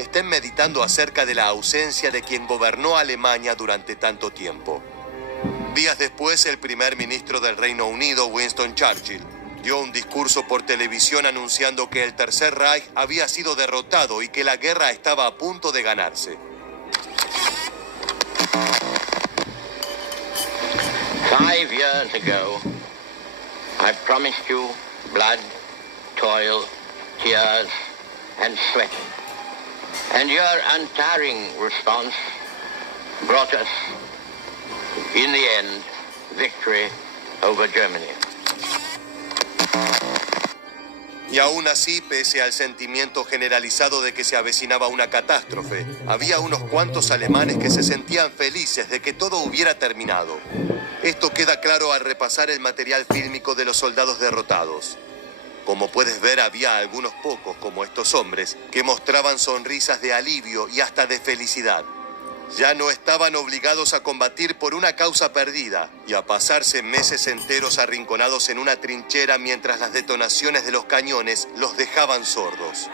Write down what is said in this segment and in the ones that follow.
estén meditando acerca de la ausencia de quien gobernó Alemania durante tanto tiempo. Días después, el primer ministro del Reino Unido, Winston Churchill, dio un discurso por televisión anunciando que el Tercer Reich había sido derrotado y que la guerra estaba a punto de ganarse. 5 years ago, I promised you blood, toil, tears, and sweat. And your untiring response brought us, in the end, victory over Germany. Y aún así, pese al sentimiento generalizado de que se avecinaba una catástrofe, había unos cuantos alemanes que se sentían felices de que todo hubiera terminado. Esto queda claro al repasar el material fílmico de los soldados derrotados. Como puedes ver, había algunos pocos, como estos hombres, que mostraban sonrisas de alivio y hasta de felicidad. Ya no estaban obligados a combatir por una causa perdida y a pasarse meses enteros arrinconados en una trinchera mientras las detonaciones de los cañones los dejaban sordos.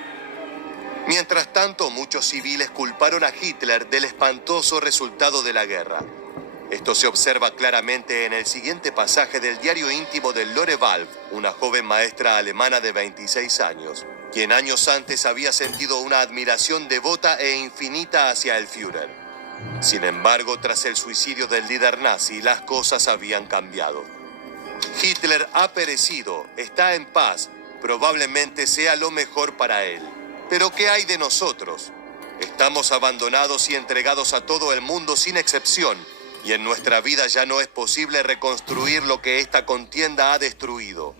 Mientras tanto, muchos civiles culparon a Hitler del espantoso resultado de la guerra. Esto se observa claramente en el siguiente pasaje del diario íntimo de Lore Valf, una joven maestra alemana de 26 años, quien años antes había sentido una admiración devota e infinita hacia el Führer. Sin embargo, tras el suicidio del líder nazi, las cosas habían cambiado. Hitler ha perecido, está en paz, probablemente sea lo mejor para él. Pero ¿qué hay de nosotros? Estamos abandonados y entregados a todo el mundo sin excepción, y en nuestra vida ya no es posible reconstruir lo que esta contienda ha destruido.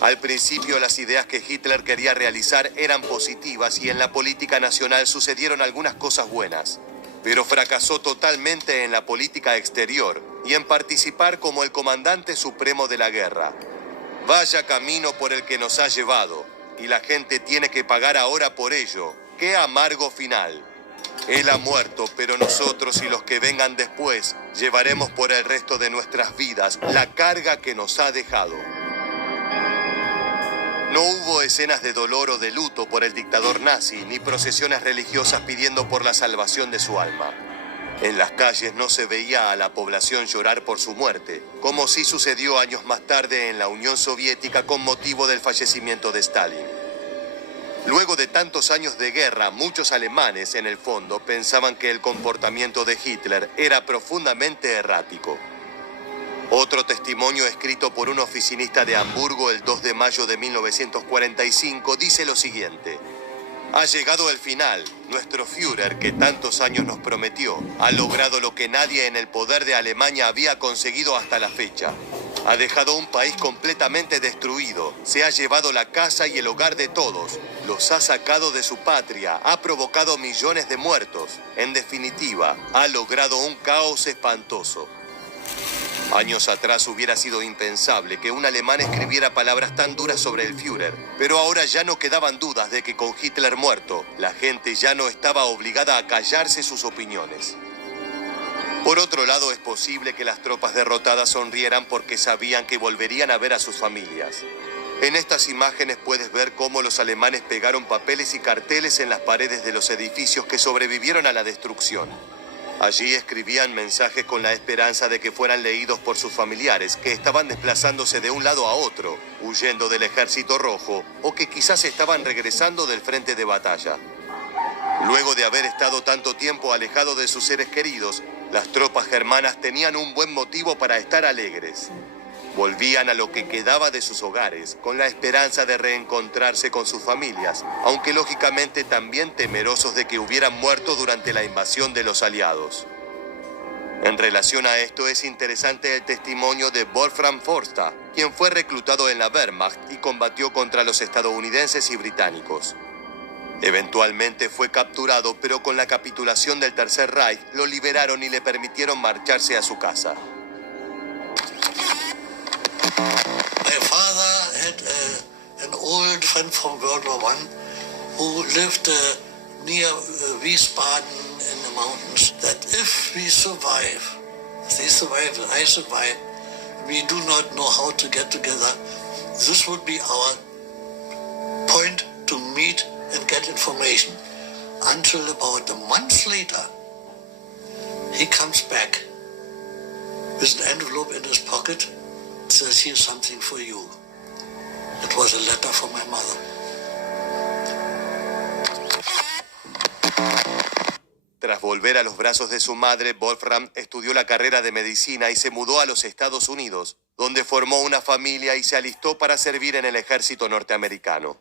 Al principio, las ideas que Hitler quería realizar eran positivas y en la política nacional sucedieron algunas cosas buenas. Pero fracasó totalmente en la política exterior y en participar como el comandante supremo de la guerra. Vaya camino por el que nos ha llevado, y la gente tiene que pagar ahora por ello. ¡Qué amargo final! Él ha muerto, pero nosotros y los que vengan después llevaremos por el resto de nuestras vidas la carga que nos ha dejado. No hubo escenas de dolor o de luto por el dictador nazi, ni procesiones religiosas pidiendo por la salvación de su alma. En las calles no se veía a la población llorar por su muerte, como sí sucedió años más tarde en la Unión Soviética con motivo del fallecimiento de Stalin. Luego de tantos años de guerra, muchos alemanes, en el fondo, pensaban que el comportamiento de Hitler era profundamente errático. Otro testimonio escrito por un oficinista de Hamburgo el 2 de mayo de 1945 dice lo siguiente: ha llegado el final. Nuestro Führer, que tantos años nos prometió, ha logrado lo que nadie en el poder de Alemania había conseguido hasta la fecha. Ha dejado un país completamente destruido, se ha llevado la casa y el hogar de todos, los ha sacado de su patria, ha provocado millones de muertos. En definitiva, ha logrado un caos espantoso. Años atrás hubiera sido impensable que un alemán escribiera palabras tan duras sobre el Führer, pero ahora ya no quedaban dudas de que con Hitler muerto, la gente ya no estaba obligada a callarse sus opiniones. Por otro lado, es posible que las tropas derrotadas sonrieran porque sabían que volverían a ver a sus familias. En estas imágenes puedes ver cómo los alemanes pegaron papeles y carteles en las paredes de los edificios que sobrevivieron a la destrucción. Allí escribían mensajes con la esperanza de que fueran leídos por sus familiares, que estaban desplazándose de un lado a otro, huyendo del Ejército Rojo, o que quizás estaban regresando del frente de batalla. Luego de haber estado tanto tiempo alejado de sus seres queridos, las tropas germanas tenían un buen motivo para estar alegres. Volvían a lo que quedaba de sus hogares, con la esperanza de reencontrarse con sus familias, aunque lógicamente también temerosos de que hubieran muerto durante la invasión de los aliados. En relación a esto es interesante el testimonio de Wolfram Forster, quien fue reclutado en la Wehrmacht y combatió contra los estadounidenses y británicos. Eventualmente fue capturado, pero con la capitulación del Tercer Reich lo liberaron y le permitieron marcharse a su casa. My father had an old friend from World War I who lived near Wiesbaden in the mountains, that if we survive, they survive and I survive, we do not know how to get together, this would be our point to meet and get information. until about a month later, he comes back with an envelope in his pocket, says, here's something for you. It was a letter from my mother. Tras volver a los brazos de su madre, Wolfram estudió la carrera de medicina y se mudó a los Estados Unidos, donde formó una familia y se alistó para servir en el ejército norteamericano.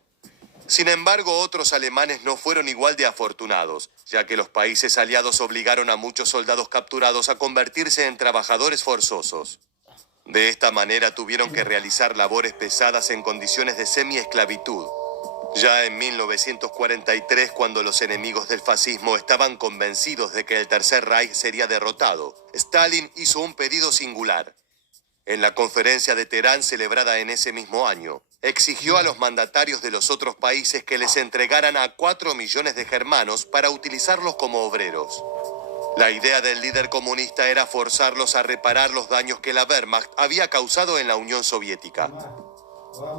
Sin embargo, otros alemanes no fueron igual de afortunados, ya que los países aliados obligaron a muchos soldados capturados a convertirse en trabajadores forzosos. De esta manera tuvieron que realizar labores pesadas en condiciones de semi-esclavitud. Ya en 1943, cuando los enemigos del fascismo estaban convencidos de que el Tercer Reich sería derrotado, Stalin hizo un pedido singular. En la conferencia de Teherán celebrada en ese mismo año, exigió a los mandatarios de los otros países que les entregaran a 4 millones de germanos para utilizarlos como obreros. La idea del líder comunista era forzarlos a reparar los daños que la Wehrmacht había causado en la Unión Soviética.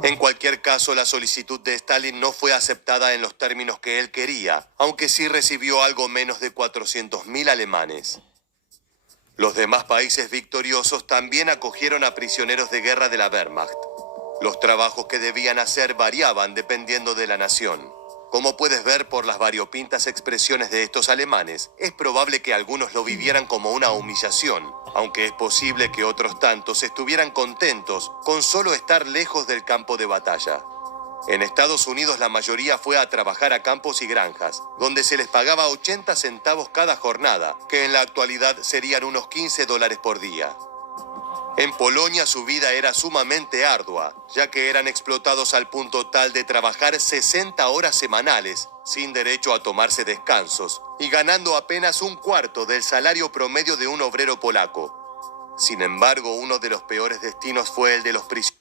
En cualquier caso, la solicitud de Stalin no fue aceptada en los términos que él quería, aunque sí recibió algo menos de 400.000 alemanes. Los demás países victoriosos también acogieron a prisioneros de guerra de la Wehrmacht. Los trabajos que debían hacer variaban dependiendo de la nación. Como puedes ver por las variopintas expresiones de estos alemanes, es probable que algunos lo vivieran como una humillación, aunque es posible que otros tantos estuvieran contentos con solo estar lejos del campo de batalla. En Estados Unidos la mayoría fue a trabajar a campos y granjas, donde se les pagaba 80 centavos cada jornada, que en la actualidad serían unos $15 por día. En Polonia su vida era sumamente ardua, ya que eran explotados al punto tal de trabajar 60 horas semanales, sin derecho a tomarse descansos, y ganando apenas un cuarto del salario promedio de un obrero polaco. Sin embargo, uno de los peores destinos fue el de los prisioneros.